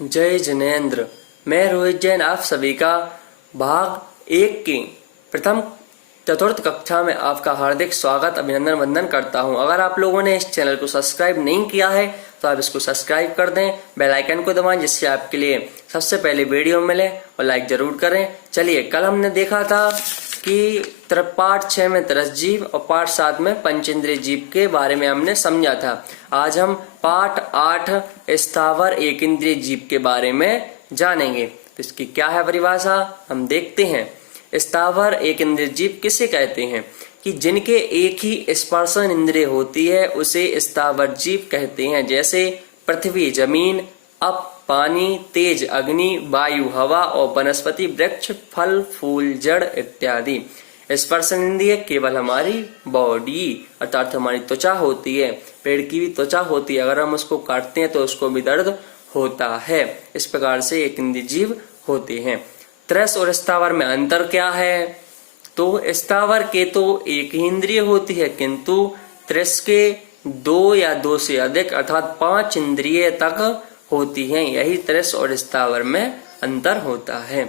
जय जिनेन्द्र। मैं रोहित जैन आप सभी का भाग 1 की प्रथम चतुर्थ कक्षा में आपका हार्दिक स्वागत अभिनंदन वंदन करता हूं। अगर आप लोगों ने इस चैनल को सब्सक्राइब नहीं किया है तो आप इसको सब्सक्राइब कर दें, बेल आइकन को दबाएं जिससे आपके लिए सबसे पहले वीडियो मिले और लाइक जरूर करें। चलिए, कल हमने देखा था कि पाठ 6 में तरस जीव और पाठ 7 में पंचेंद्रिय जीव के बारे में हमने समझा था। आज हम पाठ 8 स्थावर एक इंद्रिय जीव के बारे में जानेंगे। तो इसकी क्या है परिभाषा, हम देखते हैं। स्थावर एक इंद्रिय जीव किसे कहते हैं? कि जिनके एक ही स्पर्शन इंद्रिय होती है उसे स्थावर जीव कहते हैं। जैसे पृथ्वी, जमीन, अप, पानी, तेज, अग्नि, वायु, हवा और वनस्पति, वृक्ष, फल, फूल, जड़ इत्यादि। स्पर्शन इंद्रिय केवल हमारी बॉडी अर्थात हमारी त्वचा होती है। पेड़ की भी त्वचा होती है, अगर हम उसको काटते हैं तो उसको भी दर्द होता है। इस प्रकार से एक इंद्रिय जीव होते हैं। त्रस और स्थावर में अंतर क्या है? तो स्थावर के तो एक ही इंद्रिय होती है, किंतु त्रस के 2 या 2 से अधिक अर्थात 5 इंद्रिय तक होती हैं। यही त्रस और स्थावर में अंतर होता है।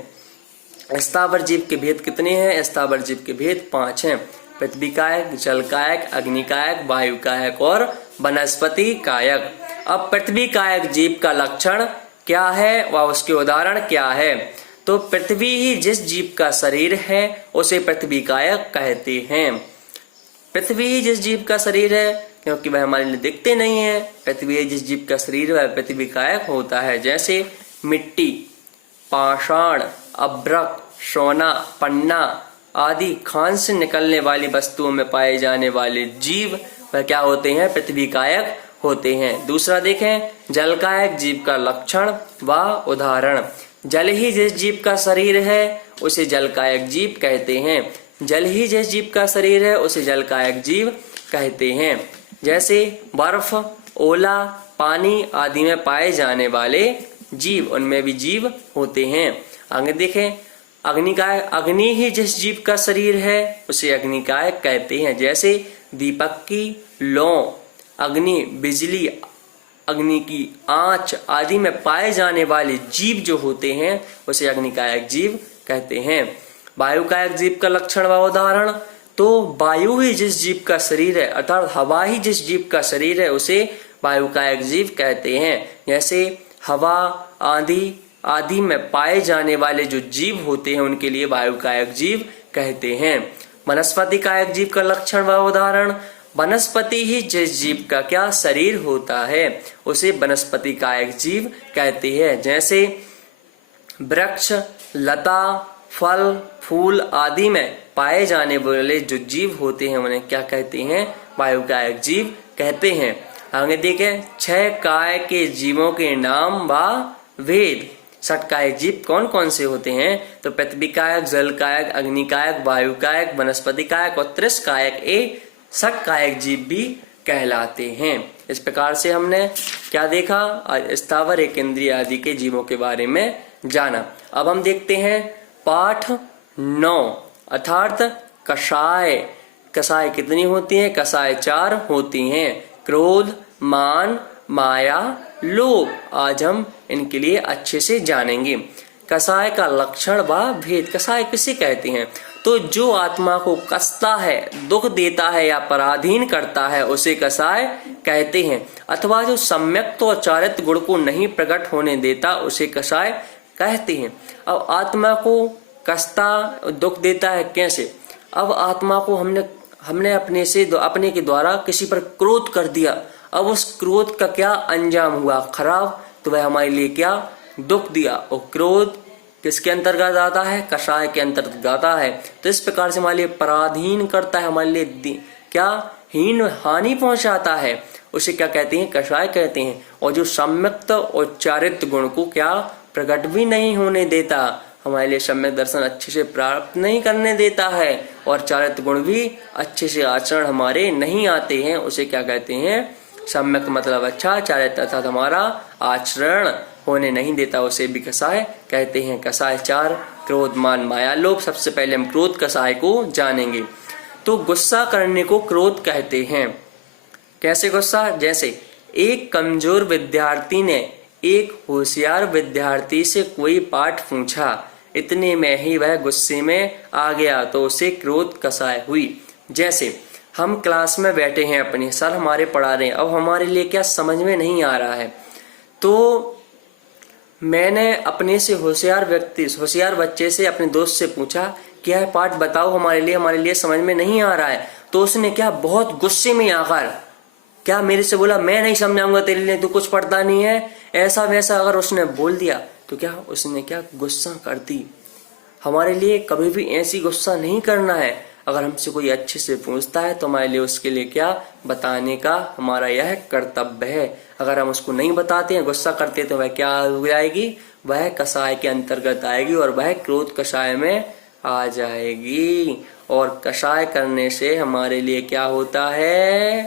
स्थावर जीव के भेद कितने हैं? स्थावर जीव के भेद 5 हैं। पृथ्वी कायक, जल कायक, अग्नि कायक, वायु कायक और वनस्पति कायक। अब पृथ्वी कायक जीव का लक्षण क्या है व उसके उदाहरण क्या है? तो पृथ्वी ही जिस जीव का शरीर है उसे पृथ्वी कायक कहते हैं। पृथ्वी ही जिस जीव का शरीर है, क्योंकि वह हमारे लिए दिखते नहीं है, पृथ्वी जिस जीव का शरीर है पृथ्वी कायक होता है। जैसे मिट्टी, पाषाण, अभ्रक, सोना, पन्ना आदि खान से निकलने वाली वस्तुओं में पाए जाने वाले जीव वह क्या होते हैं? पृथ्वी कायक होते हैं। दूसरा देखें, जल कायक जीव का लक्षण व उदाहरण। जल ही जिस जीव का शरीर है उसे जल कायक जीव कहते हैं। जल ही जिस जीव का शरीर है उसे जल कायक जीव कहते हैं। जैसे बर्फ, ओला, पानी आदि में पाए जाने वाले जीव, उनमें भी जीव होते हैं। आगे देखें, अग्निकायक। अग्नि ही जिस जीव का शरीर है उसे अग्निकायक कहते हैं। जैसे दीपक की लौ, अग्नि, बिजली, अग्नि की आंच आदि में पाए जाने वाले जीव जो होते हैं उसे अग्निकायक जीव कहते हैं। वायु कायक जीव का लक्षण व उदाहरण। तो वायु ही जिस जीव का शरीर है अर्थात हवा ही जिस जीव का शरीर है उसे वायु कायक जीव कहते हैं। जैसे हवा, आंधी आदि में पाए जाने वाले जो जीव होते हैं उनके लिए वायु कायक जीव कहते हैं। वनस्पति कायक जीव का लक्षण व उदाहरण। वनस्पति ही जिस जीव का क्या शरीर होता है उसे वनस्पति कायक जीव कहते हैं। जैसे वृक्ष, लता, फल, फूल आदि में पाए जाने वाले जो जीव होते हैं उन्हें क्या कहते हैं? वायु कायक जीव कहते हैं। आगे देखें, 6 काय के जीवों के नाम व भेद। 6 कायक जीव कौन कौन से होते हैं? तो पृथ्वी कायक, जल कायक, अग्नि कायक, वायु कायक, वनस्पति कायक और त्रस कायक ए 6 कायक जीव भी कहलाते हैं। इस प्रकार से हमने क्या देखा? स्थावर एक इंद्रिय आदि के जीवों के बारे में जाना। अब हम देखते हैं पाठ 9 अर्थात कषाय। कषाय कितनी होती हैं? कषाय 4 होती हैं। क्रोध, मान, माया, लोभ। आज हम इनके लिए अच्छे से जानेंगे। कषाय का लक्षण व भेद। कषाय किसे कहते हैं? तो जो आत्मा को कसता है, दुख देता है या पराधीन करता है उसे कषाय कहते हैं। अथवा जो सम्यक्त और चारित्र गुण को नहीं प्रकट होने देता उसे कषाय कहते हैं। अब आत्मा को कसता, दुख देता है कैसे? अब आत्मा को हमने अपने के द्वारा किसी पर क्रोध कर दिया। अब उस क्रोध का क्या अंजाम हुआ? खराब। तो वह हमारे लिए क्या? दुख दिया। और क्रोध किसके अंतर्गत आता है? कषाय के अंतर्गत आता है। तो इस प्रकार से हमारे लिए पराधीन करता है, हमारे लिए क्या हीन हानि पहुंचाता है, उसे क्या कहते हैं? कषाय कहते हैं। और जो सम्यक्त और चारित्र गुण को क्या प्रकट भी नहीं होने देता, हमारे लिए सम्यक दर्शन अच्छे से प्राप्त नहीं करने देता है और चारित्र गुण भी अच्छे से आचरण हमारे नहीं आते हैं, उसे क्या कहते हैं? सम्यक मतलब अच्छा, चारित्र अर्थात हमारा आचरण होने नहीं देता, उसे भी कषाय कहते हैं। कषाय 4 क्रोध, मान, माया, लोभ। सबसे पहले हम क्रोध कषाय को जानेंगे। तो गुस्सा करने को क्रोध कहते हैं। कैसे गुस्सा? जैसे एक कमजोर विद्यार्थी ने एक होशियार विद्यार्थी से कोई पाठ पूछा, इतने में ही वह गुस्से में आ गया तो उसे क्रोध कसाय हुई। जैसे हम क्लास में बैठे हैं, अपने सर हमारे पढ़ा रहे हैं, अब हमारे लिए क्या समझ में नहीं आ रहा है, तो मैंने अपने से होशियार बच्चे से, अपने दोस्त से पूछा, क्या है पाठ बताओ हमारे लिए समझ में नहीं आ रहा है। तो उसने क्या बहुत गुस्से में आकर क्या मेरे से बोला, मैं नहीं समझाऊंगा तेरे लिए, तू कुछ पढ़ता नहीं है, ऐसा वैसा अगर उसने बोल दिया तो क्या उसने क्या गुस्सा कर दी। हमारे लिए कभी भी ऐसी गुस्सा नहीं करना है। अगर हमसे कोई अच्छे से पूछता है तो हमारे लिए उसके लिए क्या बताने का हमारा यह कर्तव्य है। अगर हम उसको नहीं बताते हैं, गुस्सा करते हैं, तो वह क्या हो जाएगी, वह कषाय के अंतर्गत आएगी और वह क्रोध कषाय में आ जाएगी। और कषाय करने से हमारे लिए क्या होता है,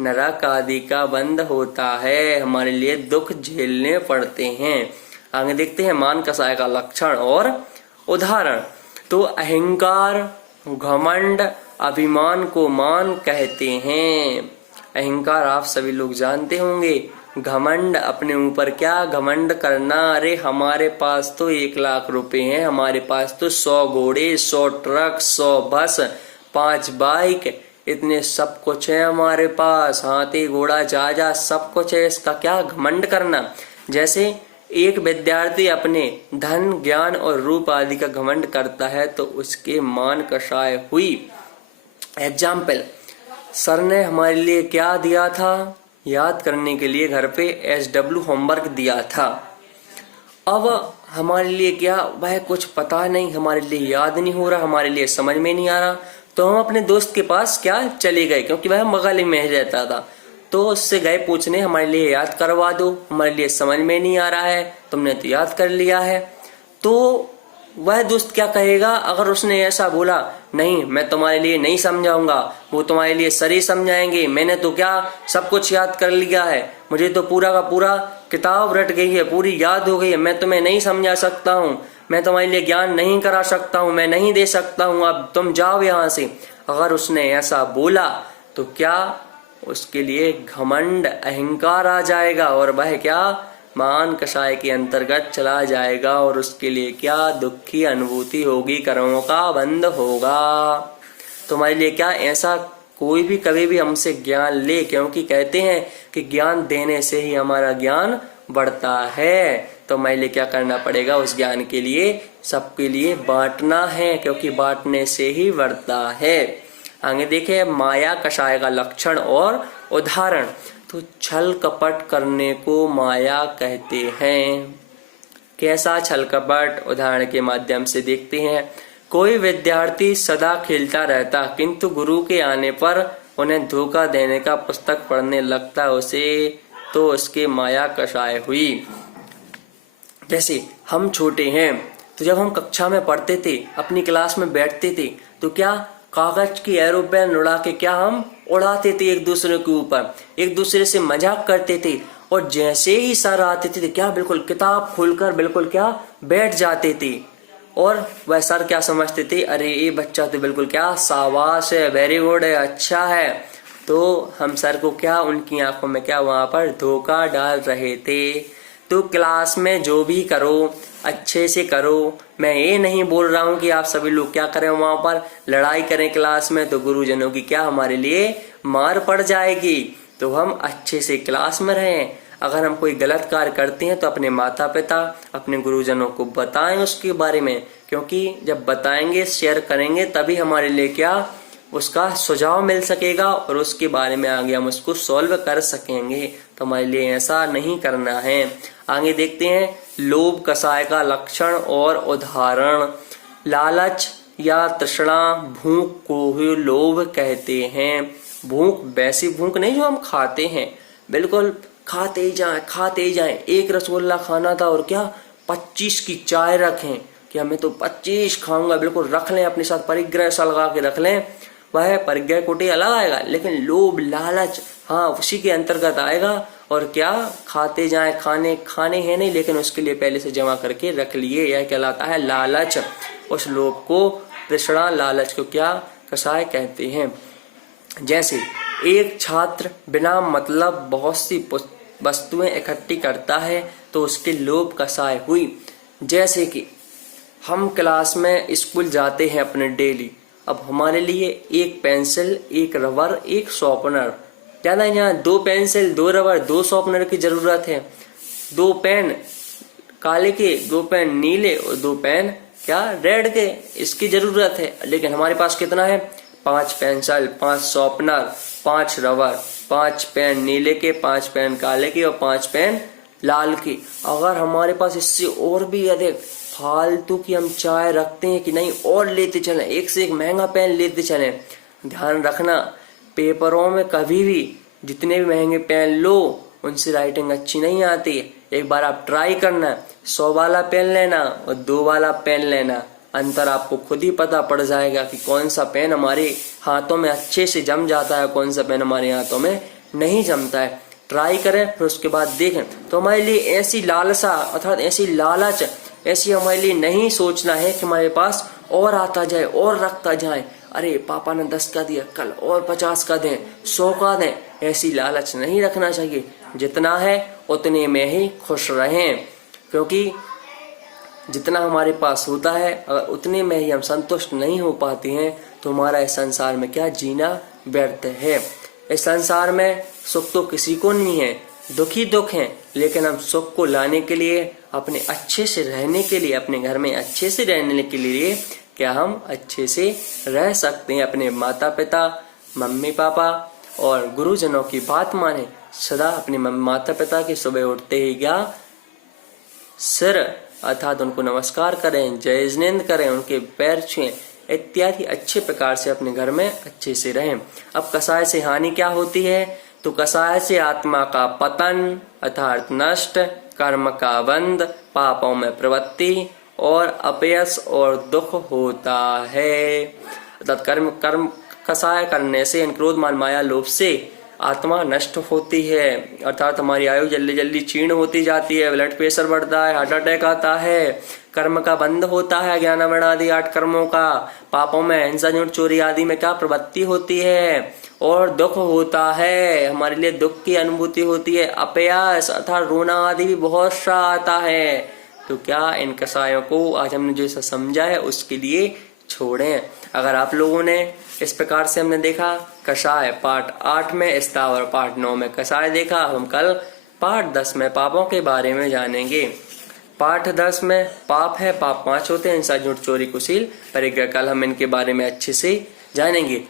नरक आदि का बंद होता है, हमारे लिए दुख झेलने पड़ते हैं। आगे देखते हैं मान कषाय का लक्षण और उदाहरण। तो अहंकार, घमंड, अभिमान को मान कहते हैं। अहंकार आप सभी लोग जानते होंगे। घमंड अपने ऊपर क्या घमंड करना, अरे हमारे पास तो 1,00,000 रुपए हैं, हमारे पास तो 100 घोड़े, 100 ट्रक, 100 बस, 5 बाइक, इतने सब कुछ है हमारे पास, हाथी घोड़ा जहाज सब कुछ है, इसका क्या घमंड करना। जैसे एक विद्यार्थी अपने धन, ज्ञान और रूप आदि का घमंड करता है तो उसके मान कषाय हुई। एग्जाम्पल, सर ने हमारे लिए क्या दिया था, याद करने के लिए घर पे SW होमवर्क दिया था। अब हमारे लिए क्या वह कुछ पता नहीं, हमारे लिए याद नहीं हो रहा, हमारे लिए समझ में नहीं आ रहा, तो हम अपने दोस्त के पास क्या चले गए, क्योंकि वह बगल में रहता था, तो उससे गए पूछने, हमारे लिए याद करवा दो, हमारे लिए समझ में नहीं आ रहा है, तुमने तो याद कर लिया है। तो वह दोस्त क्या कहेगा, अगर उसने ऐसा बोला, नहीं मैं तुम्हारे लिए नहीं समझाऊंगा, वो तुम्हारे लिए सर ही समझाएंगे, मैंने तो क्या सब कुछ याद कर लिया है, मुझे तो पूरा का पूरा किताब रट गई है, पूरी याद हो गई है, मैं तुम्हें नहीं समझा सकता हूँ, मैं तुम्हारे लिए ज्ञान नहीं करा सकता हूँ, मैं नहीं दे सकता हूँ, अब तुम जाओ यहाँ से। अगर उसने ऐसा बोला तो क्या उसके लिए घमंड, अहंकार आ जाएगा और वह क्या मान कषाय के अंतर्गत चला जाएगा और उसके लिए क्या दुख की अनुभूति होगी, कर्मों का बंध होगा। तुम्हारे लिए क्या ऐसा कोई भी कभी भी हमसे ज्ञान ले, क्योंकि कहते हैं कि ज्ञान देने से ही हमारा ज्ञान बढ़ता है, तो हमारे लिए क्या करना पड़ेगा, उस ज्ञान के लिए सबके लिए बांटना है, क्योंकि बांटने से ही बढ़ता है। आगे देखे माया कषाय का लक्षण और उदाहरण। तो छल कपट करने को माया कहते हैं। कैसा छल कपट, उदाहरण के माध्यम से देखते हैं। कोई विद्यार्थी सदा खेलता रहता, किंतु गुरु के आने पर उन्हें धोखा देने का पुस्तक पढ़ने लगता, उसे तो उसके माया कषाय हुई। जैसे हम छोटे हैं तो जब हम कक्षा में पढ़ते थे, अपनी क्लास में बैठते थे, तो क्या कागज की एरोप्लेन उड़ा के क्या हम उड़ाते थे एक दूसरे के ऊपर, एक दूसरे से मजाक करते थे, और जैसे ही सर आते थे क्या बिल्कुल किताब खोलकर बिल्कुल क्या बैठ जाते थे, और वह सर क्या समझते थे, अरे ये बच्चा तो बिल्कुल क्या शाबाश है, वेरी गुड है, अच्छा है। तो हम सर को क्या उनकी आंखों में क्या वहां पर धोखा डाल रहे थे। तो क्लास में जो भी करो अच्छे से करो। मैं ये नहीं बोल रहा हूँ कि आप सभी लोग क्या करें, वहां पर लड़ाई करें क्लास में, तो गुरुजनों की क्या हमारे लिए मार पड़ जाएगी। तो हम अच्छे से क्लास में रहें। अगर हम कोई गलत कार्य करते हैं तो अपने माता पिता, अपने गुरुजनों को बताएं उसके बारे में, क्योंकि जब बताएंगे, शेयर करेंगे, तभी हमारे लिए क्या उसका सुझाव मिल सकेगा और उसके बारे में आगे हम उसको सॉल्व कर सकेंगे। तो हमारे लिए ऐसा नहीं करना है। आगे देखते हैं लोभ कषाय का लक्षण और उदाहरण। लालच या तृष्णा, भूख को ही लोभ कहते हैं। भूख वैसी भूख नहीं जो हम खाते हैं, बिल्कुल खाते ही जाएं। एक रसगुल्ला खाना था और क्या 25 की चाय रखें कि हमें तो 25 खाऊंगा, बिल्कुल रख लें अपने साथ, परिग्रह सा लगा के रख लें। वह परिग्रह कोटि अलग आएगा, लेकिन लोभ लालच हाँ उसी के अंतर्गत आएगा। और क्या खाते जाएं, खाने हैं नहीं, लेकिन उसके लिए पहले से जमा करके रख लिए, यह कहलाता है लालच। उस लोभ को तृष्णा, लालच को क्या कषाय कहते हैं। जैसे एक छात्र बिना मतलब बहुत सी वस्तुएं इकट्ठी करता है तो उसके लोभ कसाय हुई। जैसे कि हम क्लास में स्कूल जाते हैं अपने डेली, अब हमारे लिए एक पेंसिल, एक रबर, एक शॉर्पनर, ज्यादा यहाँ 2 पेंसिल, 2 रबर, 2 शॉर्पनर की जरूरत है, 2 पेन काले के, 2 पेन नीले और 2 पेन क्या रेड के, इसकी जरूरत है। लेकिन हमारे पास कितना है? 5 पेंसिल, 5 शॉर्पनर, 5 रबर, 5 पेन नीले के, 5 पेन काले के और 5 पेन लाल की। अगर हमारे पास इससे और भी अधिक फालतू की हम चाय रखते हैं कि नहीं और लेते चलें, एक से एक महंगा पेन लेते चलें। ध्यान रखना, पेपरों में कभी भी जितने भी महंगे पेन लो उनसे राइटिंग अच्छी नहीं आती। एक बार आप ट्राई करना, 100 वाला पेन लेना और 2 वाला पेन लेना, अंतर आपको खुद ही पता पड़ जाएगा कि कौन सा पेन हमारे हाथों में अच्छे से जम जाता है, कौन सा पेन हमारे हाथों में नहीं जमता है। ट्राई करें, फिर उसके बाद देखें। तो हमारे लिए ऐसी लालसा अर्थात ऐसी लालच, ऐसी हमारे लिए नहीं सोचना है कि हमारे पास और आता जाए और रखता जाए, अरे पापा ने 10 का दिया, कल और 50 का दें, 100 का दें, ऐसी लालच नहीं रखना चाहिए। जितना है उतने में ही खुश रहें, क्योंकि जितना हमारे पास होता है अगर उतने में ही हम संतुष्ट नहीं हो पाते हैं तो हमारा इस संसार में क्या जीना व्यर्थ है। इस संसार में सुख तो किसी को नहीं है, दुख ही दुख है, लेकिन हम सुख को लाने के लिए, अपने अच्छे से रहने के लिए, अपने घर में अच्छे से रहने के लिए क्या हम अच्छे से रह सकते हैं। अपने माता पिता, मम्मी पापा और गुरुजनों की बात माने, सदा अपने माता पिता के सुबह उठते ही क्या सिर अर्थात उनको नमस्कार करें, जय जिनेंद्र करें, उनके पैर छुएं, इत्यादि अच्छे प्रकार से अपने घर में अच्छे से रहें। अब कसाय से हानि क्या होती है? तो कसाय से आत्मा का पतन अर्थात नष्ट, कर्म का बंध, पापों में प्रवृत्ति और अपयश और दुख होता है। अर्थात कर्म कसाय करने से, क्रोध मान माया लोभ से आत्मा नष्ट होती है, अर्थात हमारी आयु जल्दी जल्दी क्षीण होती जाती है, ब्लड प्रेशर बढ़ता है, हार्ट अटैक आता है, कर्म का बंध होता है, ज्ञान वर्ण आदि 8 कर्मों का, पापों में हिंसा झूठ चोरी आदि में क्या प्रवृत्ति होती है और दुख होता है, हमारे लिए दुख की अनुभूति होती है, अपयश अर्थात रोना आदि भी बहुत सा आता है। तो क्या इन कसायों को आज हमने जो समझा है उसके लिए छोड़ें। अगर आप लोगों ने इस प्रकार से हमने देखा कषाय पाठ 8 में स्थावर, पाठ 9 में कषाय देखा, हम कल पाठ 10 में पापों के बारे में जानेंगे। पाठ 10 में पाप है, पाप 5 होते हैं, हिंसा झूठ चोरी कुशील परिग्रह, कल हम इनके बारे में अच्छे से जानेंगे।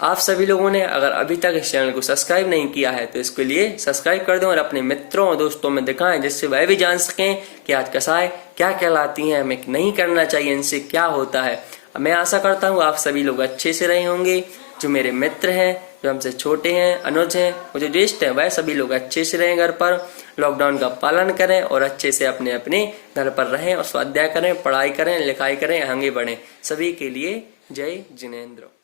आप सभी लोगों ने अगर अभी तक इस चैनल को सब्सक्राइब नहीं किया है तो इसके लिए सब्सक्राइब कर दें और अपने मित्रों और दोस्तों में दिखाएं, जिससे वह भी जान सकें कि आज कसाय क्या कहलाती हैं, हमें नहीं करना चाहिए, इनसे क्या होता है। मैं आशा करता हूँ आप सभी लोग अच्छे से रहे होंगे। जो मेरे मित्र हैं, जो हमसे छोटे हैं, अनुज हैं, मुझे ज्येष्ठ हैं, वह सभी लोग अच्छे से रहें, घर पर लॉकडाउन का पालन करें और अच्छे से अपने अपने घर पर रहें और स्वाध्याय करें, पढ़ाई करें, लिखाई करें, आगे बढ़ें। सभी के लिए जय जिनेंद्र।